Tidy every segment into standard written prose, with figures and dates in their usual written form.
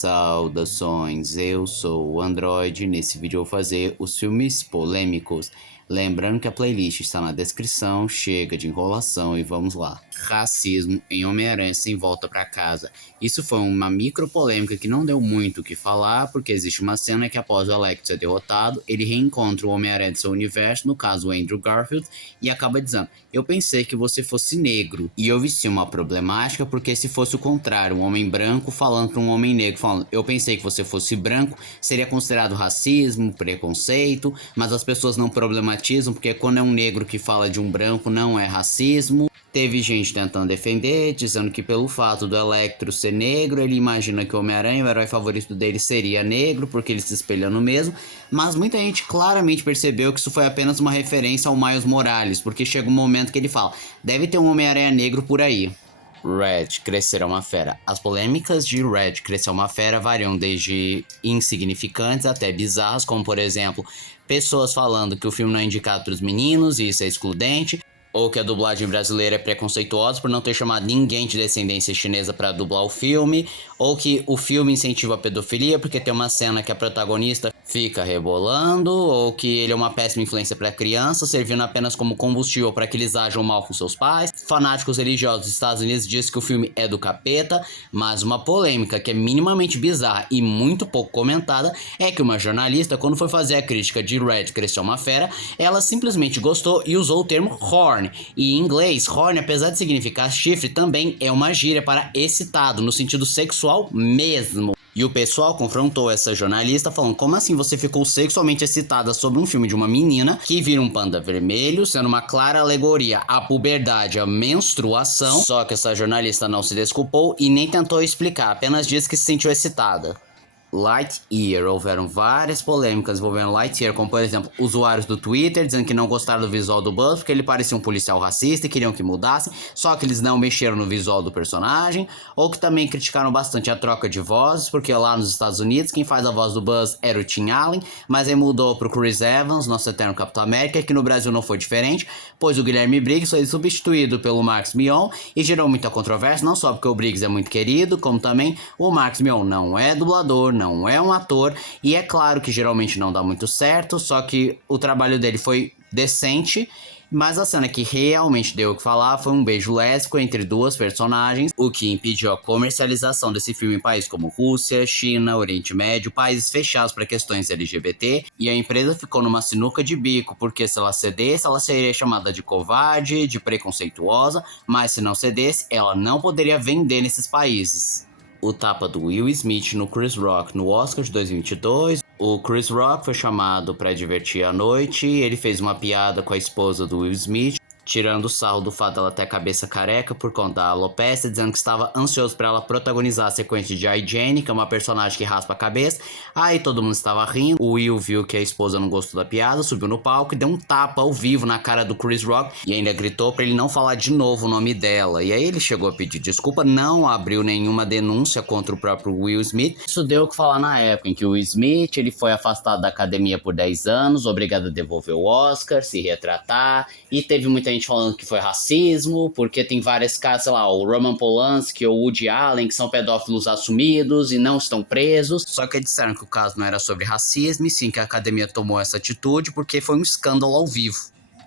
Saudações, eu sou o Android. Nesse vídeo eu vou fazer os filmes polêmicos. Lembrando que a playlist está na descrição, chega de enrolação e vamos lá. Racismo em Homem-Aranha Sem Volta Pra Casa. Isso foi uma micro polêmica que não deu muito o que falar, porque existe uma cena que após o Electro ser derrotado, ele reencontra o Homem-Aranha do seu universo, no caso o Andrew Garfield, e acaba dizendo: eu pensei que você fosse negro. E eu vi uma problemática, porque se fosse o contrário, um homem branco falando para um homem negro, falando eu pensei que você fosse branco, seria considerado racismo, preconceito, mas as pessoas não problematizam, porque quando é um negro que fala de um branco não é racismo. Teve gente tentando defender, dizendo que pelo fato do Electro ser negro, ele imagina que o Homem-Aranha, o herói favorito dele, seria negro, porque ele se espelha no mesmo. Mas muita gente claramente percebeu que isso foi apenas uma referência ao Miles Morales, porque chega um momento que ele fala: deve ter um Homem-Aranha negro por aí. Red, Crescer é uma Fera. As polêmicas de Red, Crescer é uma Fera variam desde insignificantes até bizarras, como por exemplo, pessoas falando que o filme não é indicado para os meninos e isso é excludente, ou que a dublagem brasileira é preconceituosa por não ter chamado ninguém de descendência chinesa para dublar o filme, ou que o filme incentiva a pedofilia porque tem uma cena que a protagonista fica rebolando, ou que ele é uma péssima influência para crianças, servindo apenas como combustível para que eles ajam mal com seus pais. Fanáticos religiosos dos Estados Unidos dizem que o filme é do capeta, mas uma polêmica que é minimamente bizarra e muito pouco comentada é que uma jornalista, quando foi fazer a crítica de Red, Cresceu uma Fera, ela simplesmente gostou e usou o termo horn. E em inglês, horn, apesar de significar chifre, também é uma gíria para excitado, no sentido sexual mesmo. E o pessoal confrontou essa jornalista falando: como assim você ficou sexualmente excitada sobre um filme de uma menina que vira um panda vermelho, sendo uma clara alegoria à puberdade, à menstruação? Só que essa jornalista não se desculpou e nem tentou explicar, apenas disse que se sentiu excitada. Lightyear. Houveram várias polêmicas envolvendo Lightyear, como por exemplo, usuários do Twitter dizendo que não gostaram do visual do Buzz porque ele parecia um policial racista e queriam que mudasse, só que eles não mexeram no visual do personagem, ou que também criticaram bastante a troca de vozes, porque lá nos Estados Unidos quem faz a voz do Buzz era o Tim Allen, mas aí mudou pro Chris Evans, nosso eterno Capitão América, e que no Brasil não foi diferente, pois o Guilherme Briggs foi substituído pelo Marcos Mion e gerou muita controvérsia, não só porque o Briggs é muito querido, como também o Marcos Mion não é dublador, não é um ator, e é claro que geralmente não dá muito certo, só que o trabalho dele foi decente, mas a cena que realmente deu o que falar foi um beijo lésbico entre duas personagens, o que impediu a comercialização desse filme em países como Rússia, China, Oriente Médio, países fechados para questões LGBT, e a empresa ficou numa sinuca de bico, porque se ela cedesse, ela seria chamada de covarde, de preconceituosa, mas se não cedesse, ela não poderia vender nesses países. O tapa do Will Smith no Chris Rock no Oscar de 2022. O Chris Rock foi chamado para divertir a noite. Ele fez uma piada com a esposa do Will Smith, tirando o sarro do fato dela ter a cabeça careca por conta da alopecia, dizendo que estava ansioso para ela protagonizar a sequência de G.I. Jane, que é uma personagem que raspa a cabeça. Aí todo mundo estava rindo, o Will viu que a esposa não gostou da piada, subiu no palco e deu um tapa ao vivo na cara do Chris Rock e ainda gritou para ele não falar de novo o nome dela. E aí ele chegou a pedir desculpa, não abriu nenhuma denúncia contra o próprio Will Smith. Isso deu o que falar na época, em que o Will Smith ele foi afastado da academia por 10 anos, obrigado a devolver o Oscar, se retratar, e teve muita gente falando que foi racismo, porque tem vários casos, sei lá, o Roman Polanski ou o Woody Allen, que são pedófilos assumidos e não estão presos, só que disseram que o caso não era sobre racismo, e sim que a academia tomou essa atitude porque foi um escândalo ao vivo.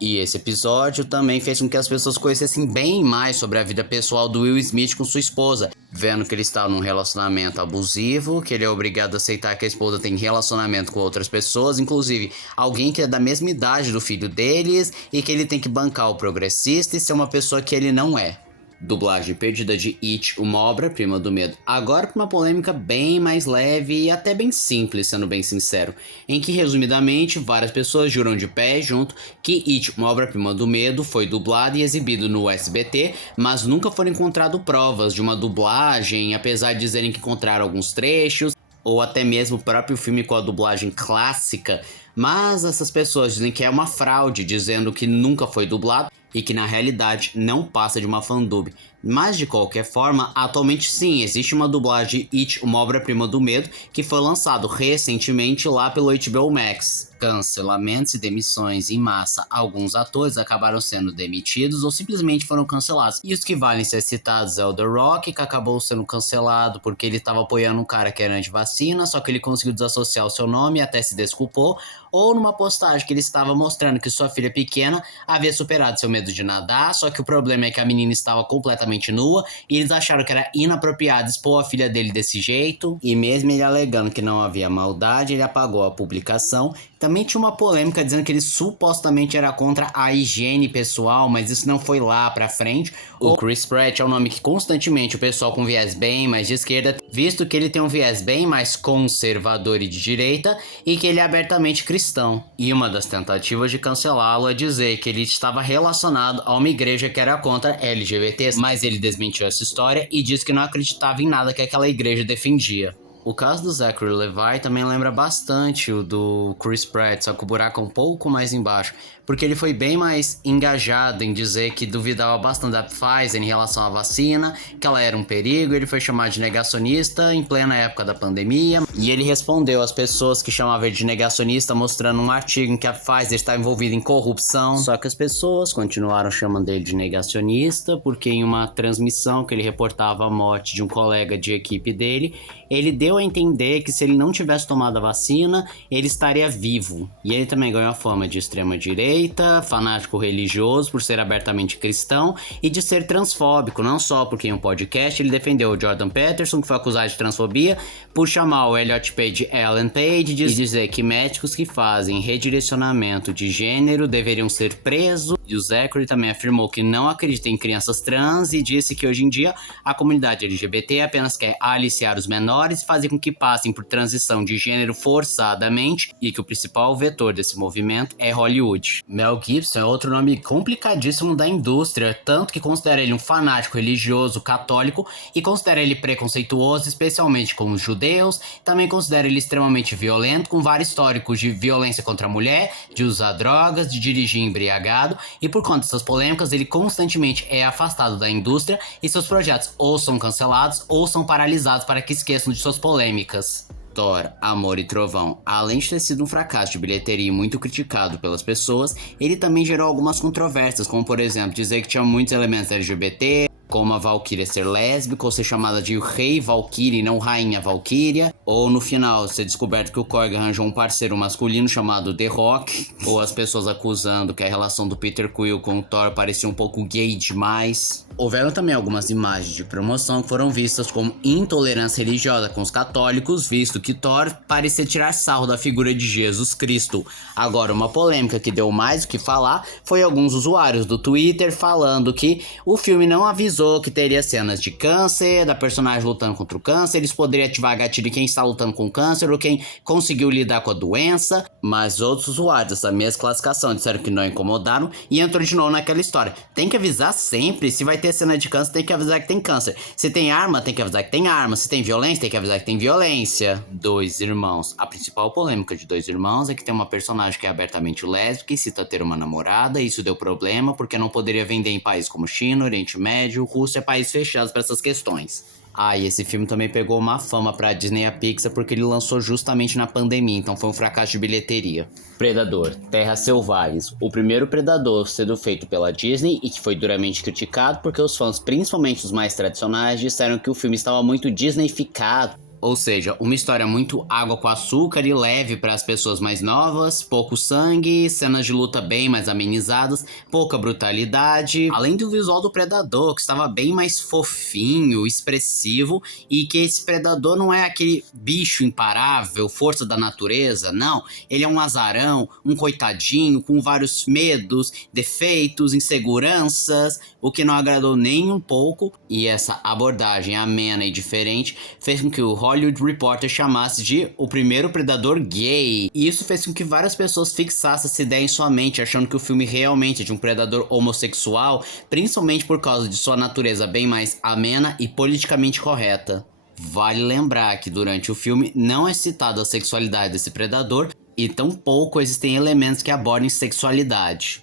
E esse episódio também fez com que as pessoas conhecessem bem mais sobre a vida pessoal do Will Smith com sua esposa, vendo que ele está num relacionamento abusivo, que ele é obrigado a aceitar que a esposa tem relacionamento com outras pessoas, inclusive alguém que é da mesma idade do filho deles, e que ele tem que bancar o progressista e ser uma pessoa que ele não é. Dublagem perdida de It, uma obra-prima do medo. Agora para uma polêmica bem mais leve e até bem simples, sendo bem sincero, em que resumidamente várias pessoas juram de pé junto que It, uma obra-prima do medo, foi dublado e exibido no SBT, mas nunca foram encontradas provas de uma dublagem, apesar de dizerem que encontraram alguns trechos, ou até mesmo o próprio filme com a dublagem clássica, mas essas pessoas dizem que é uma fraude, dizendo que nunca foi dublado e que na realidade não passa de uma fandub. Mas de qualquer forma, atualmente sim, existe uma dublagem de It, uma obra-prima do medo, que foi lançado recentemente lá pelo HBO Max. cancelamentos e demissões em massa, alguns atores acabaram sendo demitidos ou simplesmente foram cancelados. E os que valem ser citados é o The Rock, que acabou sendo cancelado porque ele estava apoiando um cara que era anti-vacina, só que ele conseguiu desassociar o seu nome e até se desculpou, ou numa postagem que ele estava mostrando que sua filha pequena havia superado seu medo de nadar, só que o problema é que a menina estava completamente nua e eles acharam que era inapropriado expor a filha dele desse jeito, e mesmo ele alegando que não havia maldade, ele apagou a publicação. Também tinha uma polêmica dizendo que ele supostamente era contra a higiene pessoal, mas isso não foi lá pra frente. O Chris Pratt é um nome que constantemente o pessoal com viés bem mais de esquerda, visto que ele tem um viés bem mais conservador e de direita, e que ele é abertamente cristão. E uma das tentativas de cancelá-lo é dizer que ele estava relacionado a uma igreja que era contra LGBTs, mas ele desmentiu essa história e disse que não acreditava em nada que aquela igreja defendia. O caso do Zachary Levi também lembra bastante o do Chris Pratt, só que o buraco é um pouco mais embaixo, porque ele foi bem mais engajado em dizer que duvidava bastante da Pfizer em relação à vacina, que ela era um perigo. Ele foi chamado de negacionista em plena época da pandemia, e ele respondeu às pessoas que chamavam ele de negacionista mostrando um artigo em que a Pfizer estava envolvida em corrupção, só que as pessoas continuaram chamando ele de negacionista, porque em uma transmissão que ele reportava a morte de um colega de equipe dele, ele deu a entender que se ele não tivesse tomado a vacina, ele estaria vivo. E ele também ganhou a fama de extrema-direita, fanático religioso por ser abertamente cristão e de ser transfóbico, não só porque em um podcast ele defendeu o Jordan Peterson, que foi acusado de transfobia, por chamar o Elliot Page de Ellen Page e dizer que médicos que fazem redirecionamento de gênero deveriam ser presos. E o Zachary também afirmou que não acredita em crianças trans e disse que hoje em dia a comunidade LGBT apenas quer aliciar os menores e fazer com que passem por transição de gênero forçadamente, e que o principal vetor desse movimento é Hollywood. Mel Gibson é outro nome complicadíssimo da indústria, tanto que considera ele um fanático religioso católico e considera ele preconceituoso, especialmente com os judeus. Também considera ele extremamente violento, com vários históricos de violência contra a mulher, de usar drogas, de dirigir embriagado, e por conta dessas polêmicas ele constantemente é afastado da indústria e seus projetos ou são cancelados ou são paralisados para que esqueçam de suas polêmicas. Thor, Amor e Trovão, além de ter sido um fracasso de bilheteria e muito criticado pelas pessoas, ele também gerou algumas controvérsias, como por exemplo dizer que tinha muitos elementos LGBT, como a Valkyria ser lésbica, ou ser chamada de Rei Valkyrie e não Rainha Valkyria, ou no final ser descoberto que o Korg arranjou um parceiro masculino chamado The Rock, ou as pessoas acusando que a relação do Peter Quill com o Thor parecia um pouco gay demais. Houveram também algumas imagens de promoção que foram vistas como intolerância religiosa com os católicos, visto que Thor parecia tirar sarro da figura de Jesus Cristo. Agora, uma polêmica que deu mais o que falar foi alguns usuários do Twitter falando que o filme não avisou que teria cenas de câncer, da personagem lutando contra o câncer, isso poderia ativar gatilho de quem está lutando com câncer ou quem conseguiu lidar com a doença, mas outros usuários dessa mesma classificação disseram que não incomodaram e entrou de novo naquela história. Tem que avisar sempre, se vai ter cena de câncer, tem que avisar que tem câncer. Se tem arma, tem que avisar que tem arma. Se tem violência, tem que avisar que tem violência. Dois Irmãos. A principal polêmica de Dois Irmãos é que tem uma personagem que é abertamente lésbica e cita ter uma namorada, e isso deu problema porque não poderia vender em países como China, Oriente Médio, Rússia, países fechados para essas questões. E esse filme também pegou uma fama pra Disney e a Pixar porque ele lançou justamente na pandemia, então foi um fracasso de bilheteria. Predador, Terras Selvagens. O primeiro Predador sendo feito pela Disney e que foi duramente criticado porque os fãs, principalmente os mais tradicionais, disseram que o filme estava muito Disneyficado. Ou seja, uma história muito água com açúcar e leve para as pessoas mais novas, pouco sangue, cenas de luta bem mais amenizadas, pouca brutalidade, além do visual do Predador, que estava bem mais fofinho, expressivo, e que esse Predador não é aquele bicho imparável, força da natureza, não. Ele é um azarão, um coitadinho, com vários medos, defeitos, inseguranças, o que não agradou nem um pouco, e essa abordagem amena e diferente fez com que o Hollywood Reporter chamasse de o primeiro predador gay. E isso fez com que várias pessoas fixassem essa ideia em sua mente, achando que o filme realmente é de um predador homossexual, principalmente por causa de sua natureza bem mais amena e politicamente correta. Vale lembrar que durante o filme não é citada a sexualidade desse predador e tampouco existem elementos que abordem sexualidade.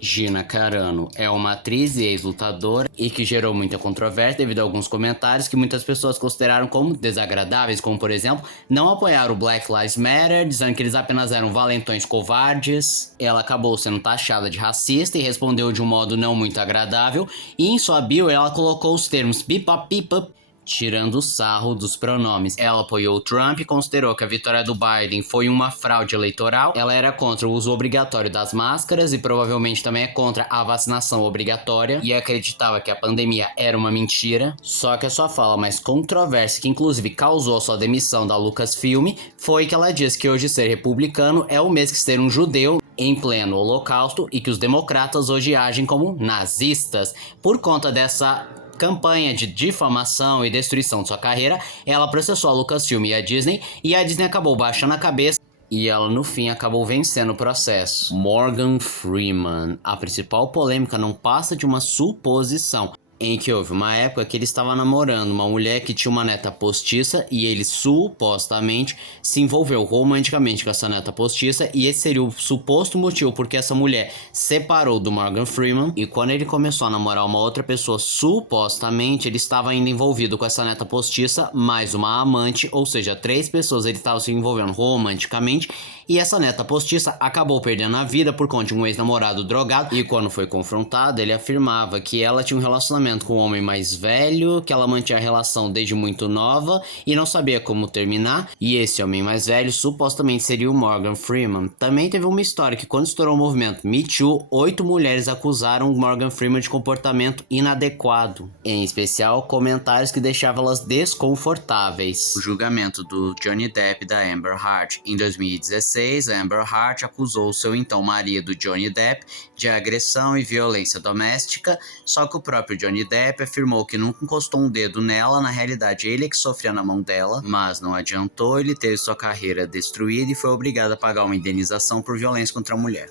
Gina Carano é uma atriz e ex-lutadora e que gerou muita controvérsia devido a alguns comentários que muitas pessoas consideraram como desagradáveis, como por exemplo, não apoiar o Black Lives Matter, dizendo que eles apenas eram valentões covardes. Ela acabou sendo taxada de racista e respondeu de um modo não muito agradável, e em sua bio ela colocou os termos pipa, tirando o sarro dos pronomes. Ela apoiou Trump e considerou que a vitória do Biden foi uma fraude eleitoral. Ela era contra o uso obrigatório das máscaras e provavelmente também é contra a vacinação obrigatória e acreditava que a pandemia era uma mentira. Só que a sua fala mais controversa, que inclusive causou a sua demissão da Lucasfilm, foi que ela disse que hoje ser republicano é o mesmo que ser um judeu em pleno holocausto e que os democratas hoje agem como nazistas. Por conta dessa campanha de difamação e destruição de sua carreira, ela processou a Lucasfilm e a Disney acabou baixando a cabeça e ela no fim acabou vencendo o processo. Morgan Freeman. A principal polêmica não passa de uma suposição, em que houve uma época que ele estava namorando uma mulher que tinha uma neta postiça e ele supostamente se envolveu romanticamente com essa neta postiça, e esse seria o suposto motivo porque essa mulher separou do Morgan Freeman. E quando ele começou a namorar uma outra pessoa, supostamente ele estava ainda envolvido com essa neta postiça mais uma amante, ou seja, 3 pessoas ele estava se envolvendo romanticamente, e essa neta postiça acabou perdendo a vida por conta de um ex-namorado drogado. E quando foi confrontado, ele afirmava que ela tinha um relacionamento com um homem mais velho, que ela mantinha a relação desde muito nova e não sabia como terminar, e esse homem mais velho supostamente seria o Morgan Freeman. Também teve uma história que quando estourou o movimento Me Too, 8 mulheres acusaram o Morgan Freeman de comportamento inadequado, em especial comentários que deixavam elas desconfortáveis. O julgamento do Johnny Depp e da Amber Heard. Em 2016, a Amber Heard acusou seu então marido Johnny Depp de agressão e violência doméstica, só que o próprio Johnny Depp afirmou que nunca encostou um dedo nela, na realidade ele é que sofria na mão dela, mas não adiantou, ele teve sua carreira destruída e foi obrigado a pagar uma indenização por violência contra a mulher.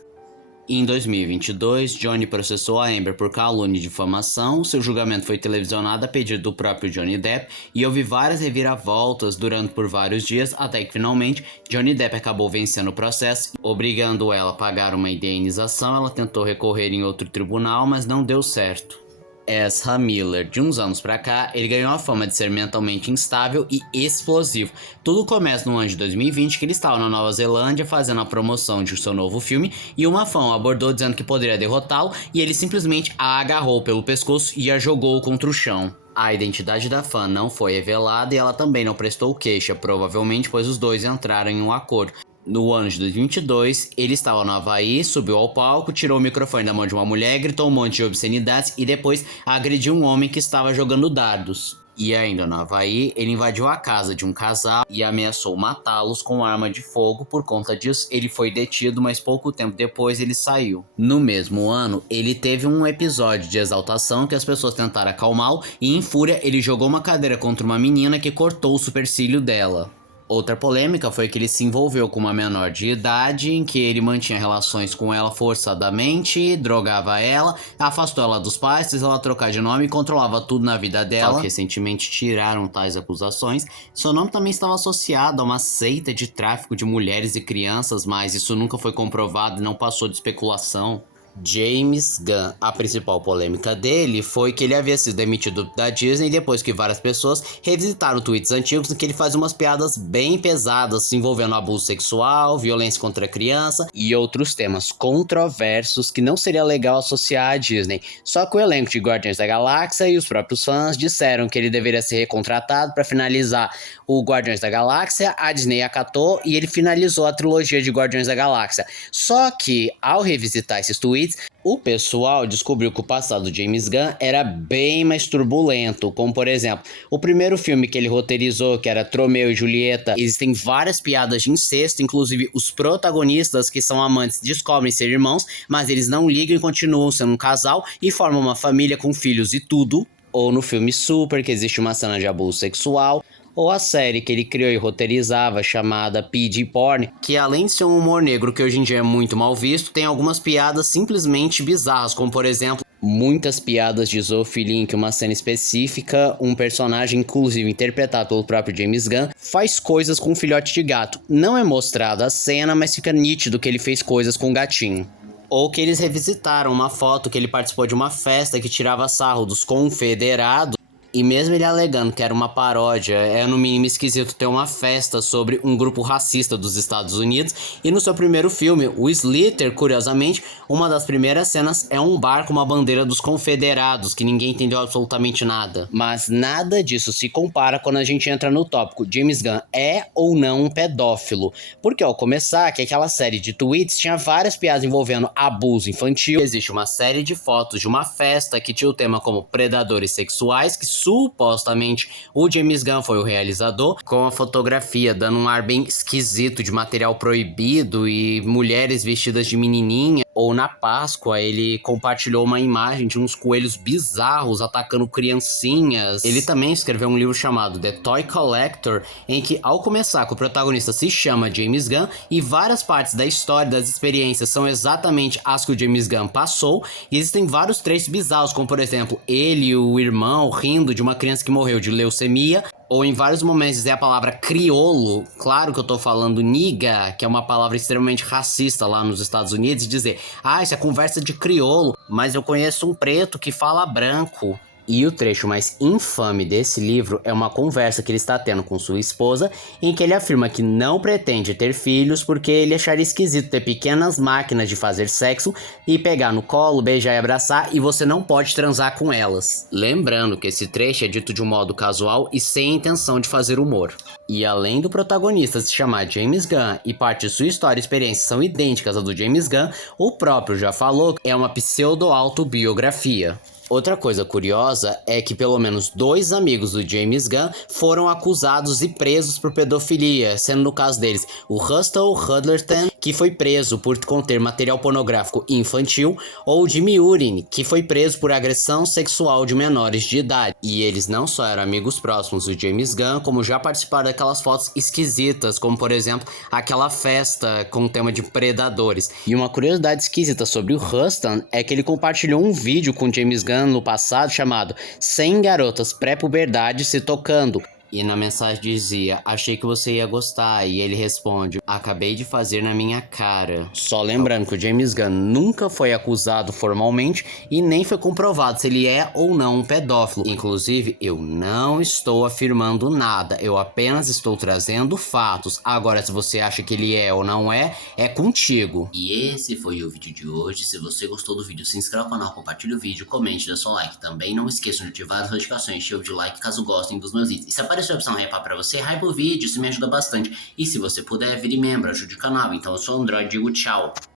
Em 2022, Johnny processou a Amber por calúnia e difamação. Seu julgamento foi televisionado a pedido do próprio Johnny Depp e houve várias reviravoltas durante por vários dias, até que finalmente Johnny Depp acabou vencendo o processo, obrigando ela a pagar uma indenização. Ela tentou recorrer em outro tribunal, mas não deu certo. Ezra Miller. De uns anos pra cá, ele ganhou a fama de ser mentalmente instável e explosivo. Tudo começa no ano de 2020, que ele estava na Nova Zelândia fazendo a promoção de seu novo filme, e uma fã o abordou dizendo que poderia derrotá-lo, e ele simplesmente a agarrou pelo pescoço e a jogou contra o chão. A identidade da fã não foi revelada e ela também não prestou queixa, provavelmente pois os dois entraram em um acordo. No ano de 2022, ele estava no Havaí, subiu ao palco, tirou o microfone da mão de uma mulher, gritou um monte de obscenidades e depois agrediu um homem que estava jogando dardos. E ainda no Havaí, ele invadiu a casa de um casal e ameaçou matá-los com arma de fogo. Por conta disso, ele foi detido, mas pouco tempo depois ele saiu. No mesmo ano, ele teve um episódio de exaltação que as pessoas tentaram acalmá-lo e em fúria ele jogou uma cadeira contra uma menina que cortou o supercílio dela. Outra polêmica foi que ele se envolveu com uma menor de idade, em que ele mantinha relações com ela forçadamente, drogava ela, afastou ela dos pais, fez ela trocar de nome e controlava tudo na vida dela. Recentemente tiraram tais acusações. Seu nome também estava associado a uma seita de tráfico de mulheres e crianças, mas isso nunca foi comprovado e não passou de especulação. James Gunn. A principal polêmica dele foi que ele havia sido demitido da Disney depois que várias pessoas revisitaram tweets antigos em que ele fazia umas piadas bem pesadas envolvendo abuso sexual, violência contra a criança e outros temas controversos que não seria legal associar à Disney. Só que o elenco de Guardiões da Galáxia e os próprios fãs disseram que ele deveria ser recontratado para finalizar o Guardiões da Galáxia. A Disney acatou e ele finalizou a trilogia de Guardiões da Galáxia. Só que ao revisitar esses tweets, o pessoal descobriu que o passado de James Gunn era bem mais turbulento, como por exemplo, o primeiro filme que ele roteirizou, que era Tromeu e Julieta, existem várias piadas de incesto, inclusive os protagonistas, que são amantes, descobrem ser irmãos, mas eles não ligam e continuam sendo um casal e formam uma família com filhos e tudo. Ou no filme Super, que existe uma cena de abuso sexual. Ou a série que ele criou e roteirizava, chamada PG Porn, que além de ser um humor negro que hoje em dia é muito mal visto, tem algumas piadas simplesmente bizarras, como por exemplo, muitas piadas de zoofilia em que uma cena específica, um personagem, inclusive interpretado pelo próprio James Gunn, faz coisas com um filhote de gato. Não é mostrada a cena, mas fica nítido que ele fez coisas com o gatinho. Ou que eles revisitaram uma foto que ele participou de uma festa que tirava sarro dos confederados. E mesmo ele alegando que era uma paródia, é no mínimo esquisito ter uma festa sobre um grupo racista dos Estados Unidos. E no seu primeiro filme, o Slither, curiosamente, uma das primeiras cenas é um bar com uma bandeira dos confederados, que ninguém entendeu absolutamente nada. Mas nada disso se compara quando a gente entra no tópico: James Gunn é ou não um pedófilo? Porque ao começar, que aquela série de tweets tinha várias piadas envolvendo abuso infantil. Existe uma série de fotos de uma festa que tinha o tema como predadores sexuais, que supostamente o James Gunn foi o realizador, com a fotografia dando um ar bem esquisito de material proibido e mulheres vestidas de menininha. Ou na Páscoa ele compartilhou uma imagem de uns coelhos bizarros atacando criancinhas. Ele também escreveu um livro chamado The Toy Collector, em que, ao começar, que o protagonista se chama James Gunn e várias partes da história, das experiências são exatamente as que o James Gunn passou, e existem vários trechos bizarros, como por exemplo, ele e o irmão rindo de uma criança que morreu de leucemia, ou em vários momentos dizer a palavra criolo, claro que eu tô falando niga, que é uma palavra extremamente racista lá nos Estados Unidos, e dizer, isso é conversa de criolo, mas eu conheço um preto que fala branco. E o trecho mais infame desse livro é uma conversa que ele está tendo com sua esposa, em que ele afirma que não pretende ter filhos porque ele acharia esquisito ter pequenas máquinas de fazer sexo e pegar no colo, beijar e abraçar, e você não pode transar com elas. Lembrando que esse trecho é dito de um modo casual e sem intenção de fazer humor. E além do protagonista se chamar James Gunn e parte de sua história e experiência são idênticas à do James Gunn, o próprio já falou que é uma pseudo-autobiografia. Outra coisa curiosa é que pelo menos 2 amigos do James Gunn foram acusados e presos por pedofilia, sendo no caso deles o Russell Hutlerton, que foi preso por conter material pornográfico infantil, ou o Jimmy Urin, que foi preso por agressão sexual de menores de idade. E eles não só eram amigos próximos do James Gunn, como já participaram daquelas fotos esquisitas, como por exemplo aquela festa com o tema de predadores. E uma curiosidade esquisita sobre o Huston é que ele compartilhou um vídeo com James Gunn no passado chamado 100 garotas pré-puberdade se tocando. E na mensagem dizia, achei que você ia gostar, e ele responde, acabei de fazer na minha cara. Só lembrando que o James Gunn nunca foi acusado formalmente e nem foi comprovado se ele é ou não um pedófilo. Inclusive, eu não estou afirmando nada, eu apenas estou trazendo fatos. Agora, se você acha que ele é ou não é, é contigo. E esse foi o vídeo de hoje. Se você gostou do vídeo, se inscreva no canal, compartilhe o vídeo, comente, dê seu like. Também não esqueçam de ativar as notificações, show de like caso gostem dos meus vídeos. E se aparecer a opção hypar pra você, hype o vídeo, isso me ajuda bastante. E se você puder, vire membro, ajude o canal. Então eu sou o Android e digo tchau.